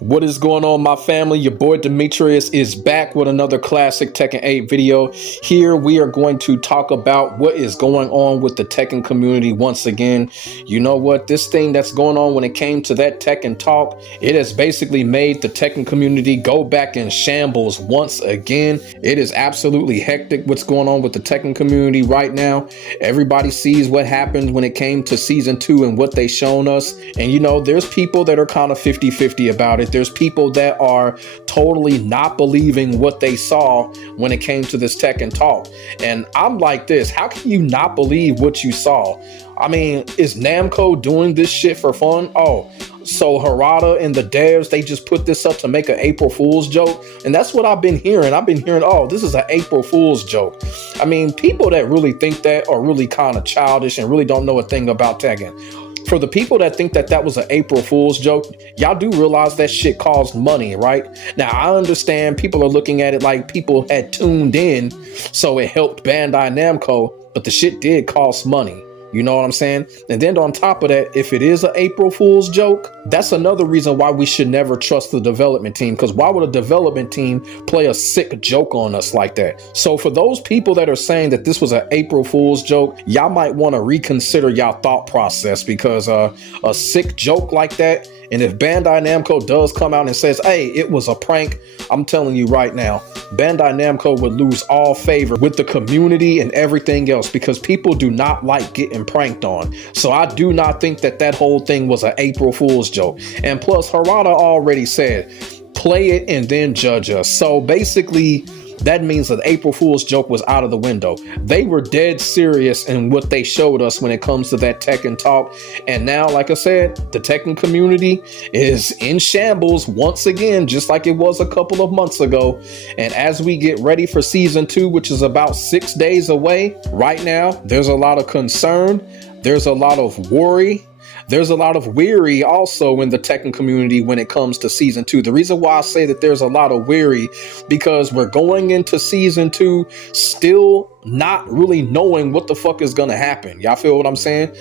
What is going on, my family? Your boy Demetrius is back with another classic Tekken 8 video. Here we are going to talk about what is going on with the Tekken community once again. You know what? This thing that's going on when it came to that Tekken talk, it has basically made the Tekken community go back in shambles once again. It is absolutely hectic what's going on with the Tekken community right now. Everybody sees what happened when it came to season 2 and what they shown us. And you know, there's people that are kind of 50-50 about it. There's people that are totally not believing what they saw when it came to this Tekken talk. And I'm like this, how can you not believe what you saw? I mean, is Namco doing this shit for fun? Oh, so Harada and the devs, they just put this up to make an April Fool's joke? And that's what I've been hearing. I've been hearing, oh, this is an April Fool's joke. I mean, people that really think that are really kind of childish and really don't know a thing about Tekken. For the people that think that that was an April Fool's joke, y'all do realize that shit cost money, right? Now, I understand people are looking at it like people had tuned in, so it helped Bandai Namco, but the shit did cost money. You know what I'm saying? And then on top of that, if it is an April Fool's joke, that's another reason why we should never trust the development team. Because why would a development team play a sick joke on us like that? So for those people that are saying that this was an April Fool's joke, y'all might want to reconsider y'all thought process, because a sick joke like that, and if Bandai Namco does come out and says, hey, it was a prank, I'm telling you right now, Bandai Namco would lose all favor with the community and everything else, because people do not like getting pranked on. So I do not think that that whole thing was an April Fool's joke. And plus, Harada already said, play it and then judge us. So basically, that means that April Fool's joke was out of the window. They were dead serious in what they showed us when it comes to that Tekken talk. And now, like I said, the Tekken community is in shambles once again, just like it was a couple of months ago. And as we get ready for season 2, which is about 6 days away, right now, there's a lot of concern. There's a lot of worry. There's a lot of weary also in the Tekken community when it comes to season 2. The reason why I say that there's a lot of weary, because we're going into season 2 still not really knowing what the fuck is going to happen. Y'all feel what I'm saying?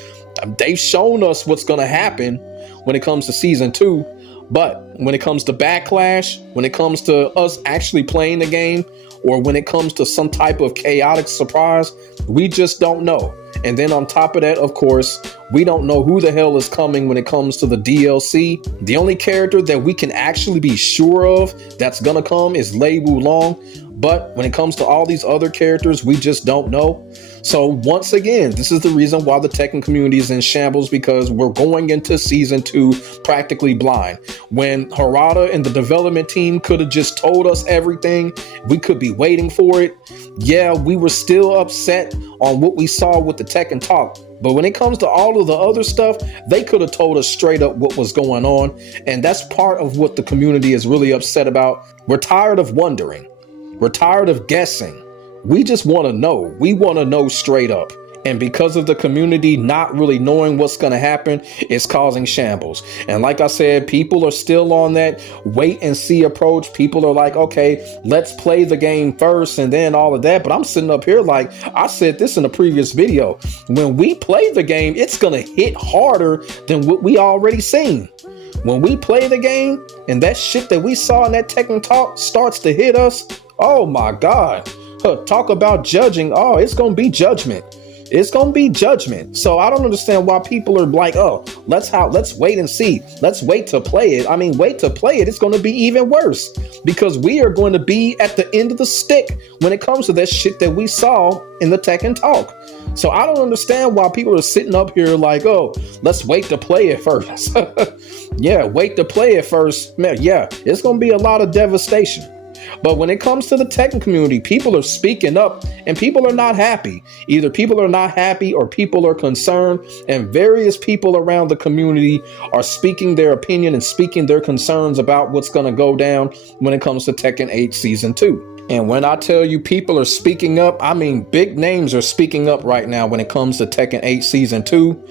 They've shown us what's going to happen when it comes to season 2. But when it comes to backlash, when it comes to us actually playing the game, or when it comes to some type of chaotic surprise, we just don't know. And then on top of that, of course, we don't know who the hell is coming when it comes to the DLC. The only character that we can actually be sure of that's gonna come is Lei Wulong. But when it comes to all these other characters, we just don't know. So once again, this is the reason why the Tekken community is in shambles, because we're going into season 2 practically blind. When Harada and the development team could have just told us everything, we could be waiting for it. Yeah, we were still upset on what we saw with the Tekken talk. But when it comes to all of the other stuff, they could have told us straight up what was going on. And that's part of what the community is really upset about. We're tired of wondering. We're tired of guessing. We just want to know. We want to know straight up. And because of the community not really knowing what's going to happen, it's causing shambles. And like I said, people are still on that wait and see approach. People are like, okay, let's play the game first and then all of that. But I'm sitting up here like I said this in a previous video. When we play the game, it's going to hit harder than what we already seen. When we play the game and that shit that we saw in that Tekken talk starts to hit us, oh my God. Talk about judging. Oh, it's going to be judgment. It's going to be judgment. So I don't understand why people are like, oh, let's wait and see. Let's wait to play it. I mean, wait to play it. It's going to be even worse, because we are going to be at the end of the stick when it comes to that shit that we saw in the Tekken talk. So I don't understand why people are sitting up here like, oh, let's wait to play it first. Yeah, wait to play it first. Man, yeah, it's going to be a lot of devastation. But when it comes to the Tekken community, people are speaking up and people are not happy. Either people are not happy or people are concerned, and various people around the community are speaking their opinion and speaking their concerns about what's going to go down when it comes to Tekken 8 Season 2. And when I tell you people are speaking up, I mean big names are speaking up right now when it comes to Tekken 8 Season 2.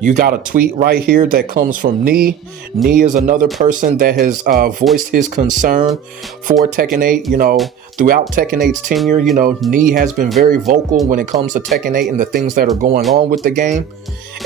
You got a tweet right here that comes from Nee. Nee is another person that has voiced his concern for Tekken 8. You know, throughout Tekken 8's tenure, you know, Nee has been very vocal when it comes to Tekken 8 and the things that are going on with the game.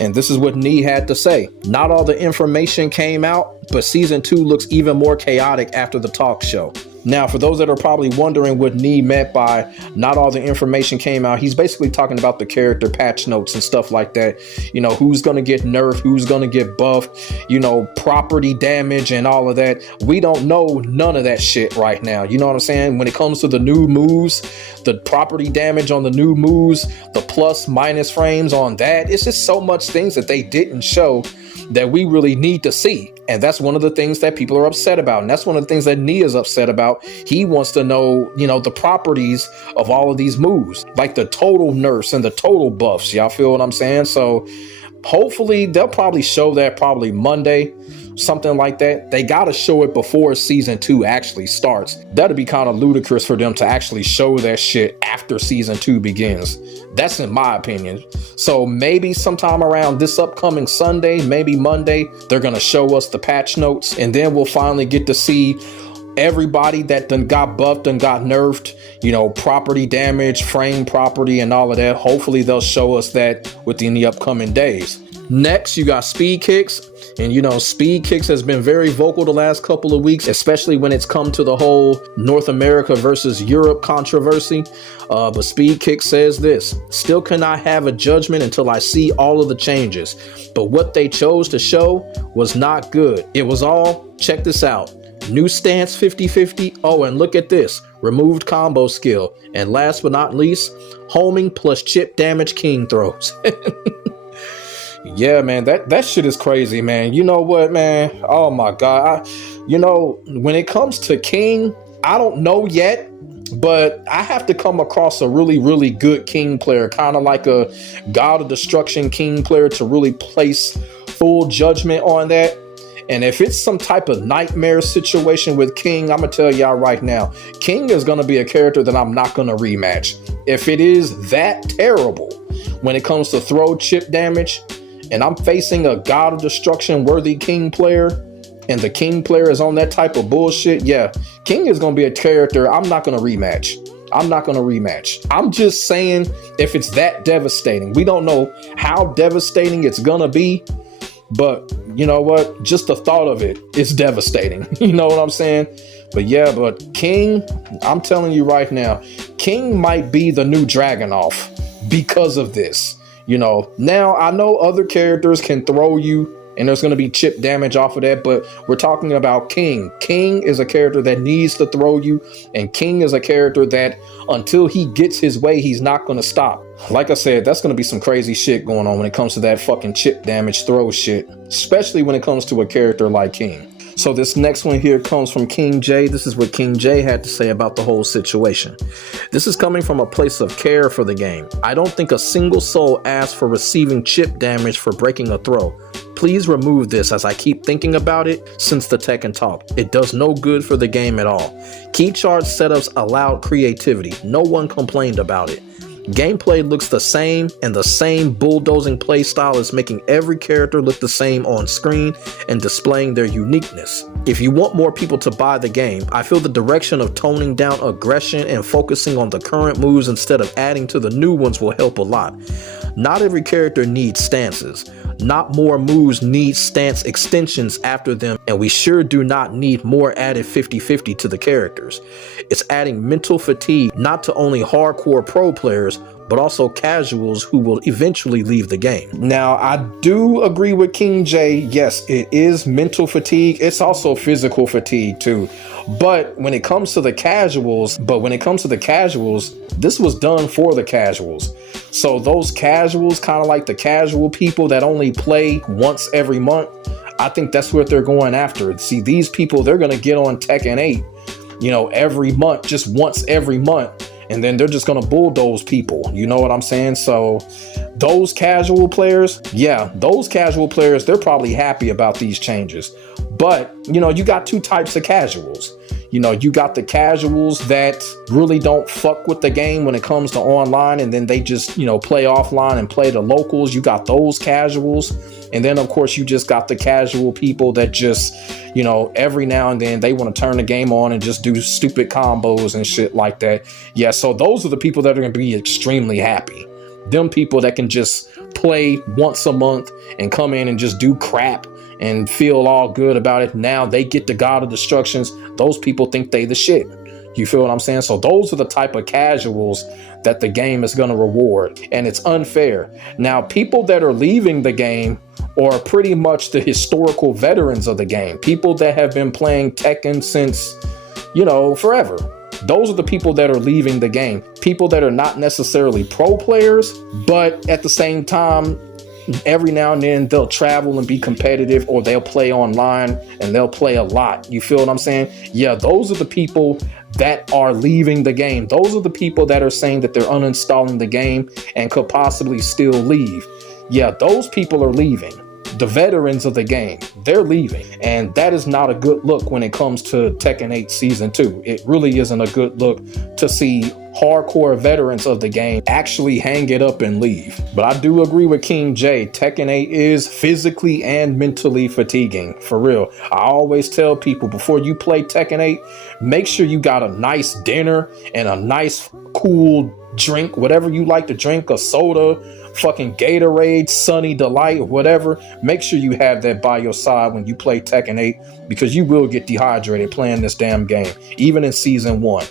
And this is what Nee had to say. Not all the information came out, but Season 2 looks even more chaotic after the talk show. Now, for those that are probably wondering what Nee meant by not all the information came out, he's basically talking about the character patch notes and stuff like that. You know, who's going to get nerfed, who's going to get buffed, you know, property damage and all of that. We don't know none of that shit right now. You know what I'm saying? When it comes to the new moves, the property damage on the new moves, the plus minus frames on that, it's just so much things that they didn't show that we really need to see. And that's one of the things that people are upset about. And that's one of the things that Nia is upset about. He wants to know, you know, the properties of all of these moves, like the total nerfs and the total buffs. Y'all feel what I'm saying? So hopefully they'll probably show that probably Monday, something like that. They got to show it before Season 2 actually starts. That'd be kind of ludicrous for them to actually show that shit after Season 2 begins. That's in my opinion. So maybe sometime around this upcoming Sunday, maybe Monday, they're going to show us the patch notes, and then we'll finally get to see everybody that done got buffed and got nerfed, you know, property damage, frame property and all of that. Hopefully they'll show us that within the upcoming days. Next, you got Speed Kicks. And, you know, Speed Kicks has been very vocal the last couple of weeks, especially when it's come to the whole North America versus Europe controversy. But Speed Kicks says this: still cannot have a judgment until I see all of the changes. But what they chose to show was not good. It was all, check this out, new stance 50-50. Oh, and look at this, removed combo skill. And last but not least, homing plus chip damage king throws. Yeah, man, that shit is crazy, man. You know what, man? Oh my God. You know, when it comes to King, I don't know yet, but I have to come across a really, really good King player, kind of like a God of Destruction King player, to really place full judgment on that. And if it's some type of nightmare situation with King, I'm gonna tell y'all right now, King is gonna be a character that I'm not gonna rematch. If it is that terrible when it comes to throw chip damage, and I'm facing a God of Destruction worthy King player, and the King player is on that type of bullshit, yeah, King is going to be a character I'm not going to rematch. I'm not going to rematch. I'm just saying, if it's that devastating, we don't know how devastating it's going to be, but you know what? Just the thought of it is devastating. You know what I'm saying? But yeah, but King, I'm telling you right now, King might be the new Dragunov because of this. You know, now I know other characters can throw you and there's going to be chip damage off of that, but we're talking about King. King is a character that needs to throw you, and King is a character that until he gets his way, he's not going to stop. Like I said, that's going to be some crazy shit going on when it comes to that fucking chip damage throw shit, especially when it comes to a character like King. So this next one here comes from King J. This is what King J had to say about the whole situation. This is coming from a place of care for the game. I don't think a single soul asked for receiving chip damage for breaking a throw. Please remove this, as I keep thinking about it since the Tekken talk. It does no good for the game at all. Key charge setups allowed creativity. No one complained about it. Gameplay looks the same, and the same bulldozing playstyle is making every character look the same on screen and displaying their uniqueness. If you want more people to buy the game, I feel the direction of toning down aggression and focusing on the current moves instead of adding to the new ones will help a lot. Not every character needs stances. Not more moves need stance extensions after them, and we sure do not need more added 50-50 to the characters. It's adding mental fatigue not to only hardcore pro players, but also casuals who will eventually leave the game. Now, I do agree with King J. Yes, it is mental fatigue. It's also physical fatigue too. But when it comes to the casuals, this was done for the casuals. So those casuals, kind of like the casual people that only play once every month, I think that's what they're going after. See, these people, they're going to get on Tekken 8, you know, every month, just once every month. And then they're just going to bulldoze people. You know what I'm saying? So those casual players, yeah, those casual players, they're probably happy about these changes. But, you got two types of casuals. You got the casuals that really don't fuck with the game when it comes to online, and then they just, play offline and play the locals. You got those casuals. And then, of course, you just got the casual people that just, every now and then they want to turn the game on and just do stupid combos and shit like that. Yeah, so those are the people that are going to be extremely happy. Them people that can just play once a month and come in and just do crap and feel all good about it. Now they get the God of Destructions. Those people think they the shit. You feel what I'm saying? So those are the type of casuals that the game is going to reward. And it's unfair. Now, people that are leaving the game are pretty much the historical veterans of the game. People that have been playing Tekken since, forever. Those are the people that are leaving the game. People that are not necessarily pro players, but at the same time, every now and then they'll travel and be competitive, or they'll play online and they'll play a lot. You feel what I'm saying? Yeah, those are the people that are leaving the game. Those are the people that are saying that they're uninstalling the game and could possibly still leave. Yeah, those people are leaving. The veterans of the game, they're leaving. And that is not a good look when it comes to Tekken 8 Season 2. It really isn't a good look to see hardcore veterans of the game actually hang it up and leave. But I do agree with King J. Tekken 8 is physically and mentally fatiguing, for real. I always tell people, before you play Tekken 8, make sure you got a nice dinner and a nice cool drink, whatever you like to drink, a soda, fucking Gatorade, Sunny Delight, whatever. Make sure you have that by your side when you play Tekken 8, because you will get dehydrated playing this damn game, even in Season 1.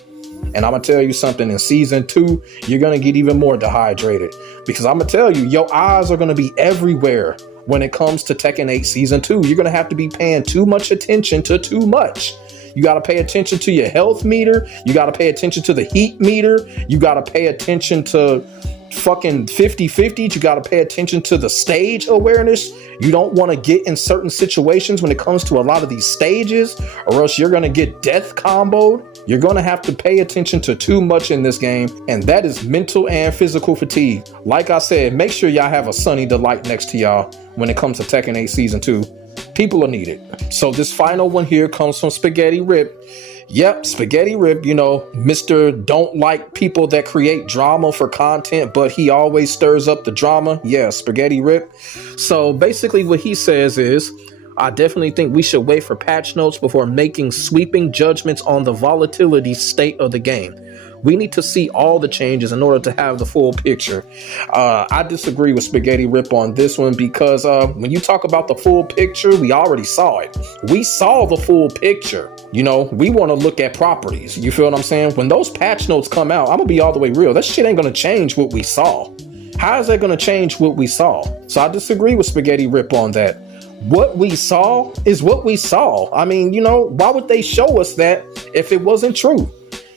And I'm going to tell you something, in Season 2, you're going to get even more dehydrated, because I'm going to tell you, your eyes are going to be everywhere when it comes to Tekken 8 Season 2. You're going to have to be paying too much attention to too much. You got to pay attention to your health meter. You got to pay attention to the heat meter. You got to pay attention to fucking 50-50s. You got to pay attention to the stage awareness. You don't want to get in certain situations when it comes to a lot of these stages, or else you're going to get death comboed. You're going to have to pay attention to too much in this game, and that is mental and physical fatigue. Like I said, make sure y'all have a Sunny Delight next to y'all when it comes to Tekken 8 Season 2. People will need it. So this final one here comes from Spaghetti Rip. Yep, Spaghetti Rip, Mr. Don't like people that create drama for content, but he always stirs up the drama. Yeah, Spaghetti Rip. So basically what he says is, I definitely think we should wait for patch notes before making sweeping judgments on the volatility state of the game. We need to see all the changes in order to have the full picture. I disagree with Spaghetti Rip on this one, because when you talk about the full picture, we already saw it. We saw the full picture. We want to look at properties. You feel what I'm saying? When those patch notes come out, I'm going to be all the way real. That shit ain't going to change what we saw. How is that going to change what we saw? So I disagree with Spaghetti Rip on that. What we saw is what we saw. I mean, why would they show us that if it wasn't true?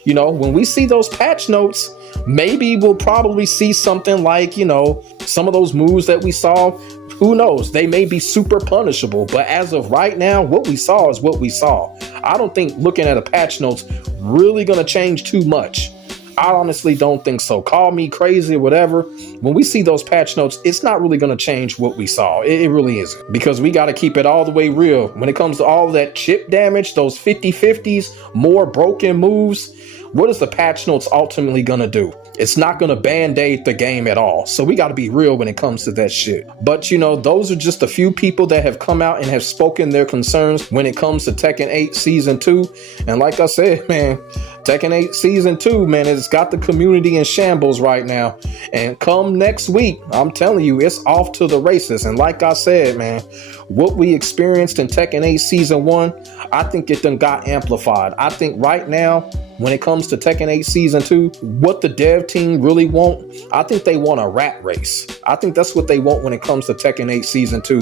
When we see those patch notes, maybe we'll probably see something like, some of those moves that we saw. Who knows? They may be super punishable. But as of right now, what we saw is what we saw. I don't think looking at a patch notes really going to change too much. I honestly don't think so. Call me crazy or whatever. When we see those patch notes, it's not really going to change what we saw. It really isn't. Because we got to keep it all the way real. When it comes to all that chip damage, those 50-50s, more broken moves, what is the patch notes ultimately going to do? It's not going to band-aid the game at all. So we got to be real when it comes to that shit. But, those are just a few people that have come out and have spoken their concerns when it comes to Tekken 8 Season 2. And like I said, man, Tekken 8 Season 2, man, it's got the community in shambles right now. And come next week, I'm telling you, it's off to the races. And like I said, man, what we experienced in Tekken 8 Season 1, I think it done got amplified. I think right now, when it comes to Tekken 8 Season 2, what the dev team really want, I think they want a rat race. I think that's what they want when it comes to Tekken 8 Season 2.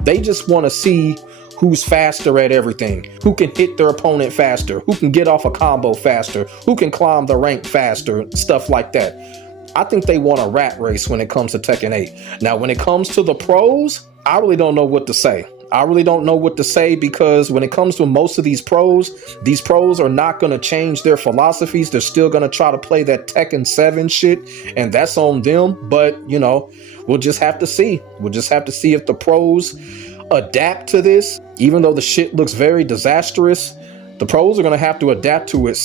They just want to see who's faster at everything, who can hit their opponent faster, who can get off a combo faster, who can climb the rank faster, stuff like that. I think they want a rat race when it comes to Tekken 8. Now, when it comes to the pros, I really don't know what to say. I really don't know what to say, because when it comes to most of these pros are not going to change their philosophies. They're still going to try to play that Tekken 7 shit, and that's on them. But, we'll just have to see. We'll just have to see if the pros adapt to this, even though the shit looks very disastrous, the pros are going to have to adapt to it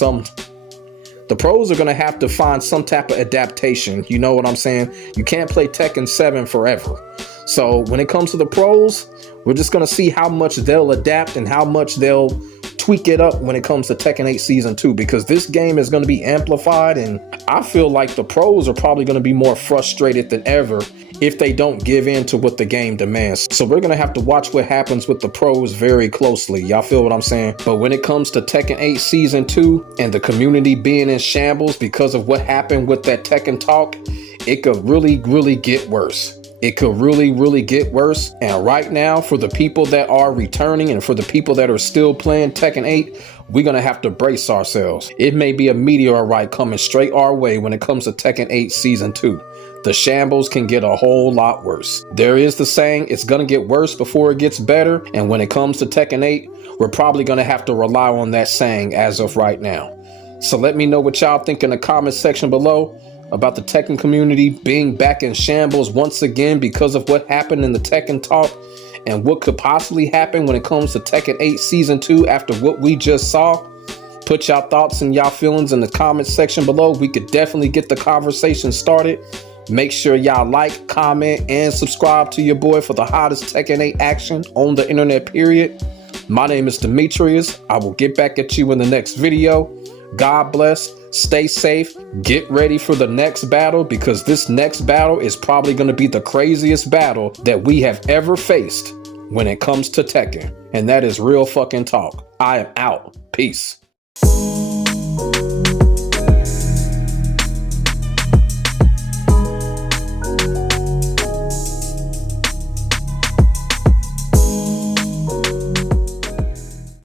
the pros are going to have to find some type of adaptation. You know what I'm saying? You can't play Tekken 7 forever. So when it comes to the pros, we're just going to see how much they'll adapt and how much they'll tweak it up when it comes to Tekken 8 Season 2, because this game is going to be amplified, and I feel like the pros are probably going to be more frustrated than ever if they don't give in to what the game demands. So we're going to have to watch what happens with the pros very closely. Y'all feel what I'm saying? But when it comes to Tekken 8 Season 2 and the community being in shambles because of what happened with that Tekken talk, it could really get worse. It could really get worse. And right now, for the people that are returning and for the people that are still playing Tekken 8, we're going to have to brace ourselves. It may be a meteorite coming straight our way when it comes to Tekken 8 Season 2. The shambles can get a whole lot worse. There is the saying, it's going to get worse before it gets better. And when it comes to Tekken 8, we're probably going to have to rely on that saying as of right now. So let me know what y'all think in the comment section below about the Tekken community being back in shambles once again because of what happened in the Tekken talk, and what could possibly happen when it comes to Tekken 8 Season 2 after what we just saw. Put y'all thoughts and y'all feelings in the comment section below. We could definitely get the conversation started. Make sure y'all like, comment, and subscribe to your boy for the hottest Tekken 8 action on the internet, period. My name is Demetrius. I will get back at you in the next video. God bless. Stay safe. Get ready for the next battle, because this next battle is probably going to be the craziest battle that we have ever faced when it comes to Tekken. And that is real fucking talk. I am out. Peace.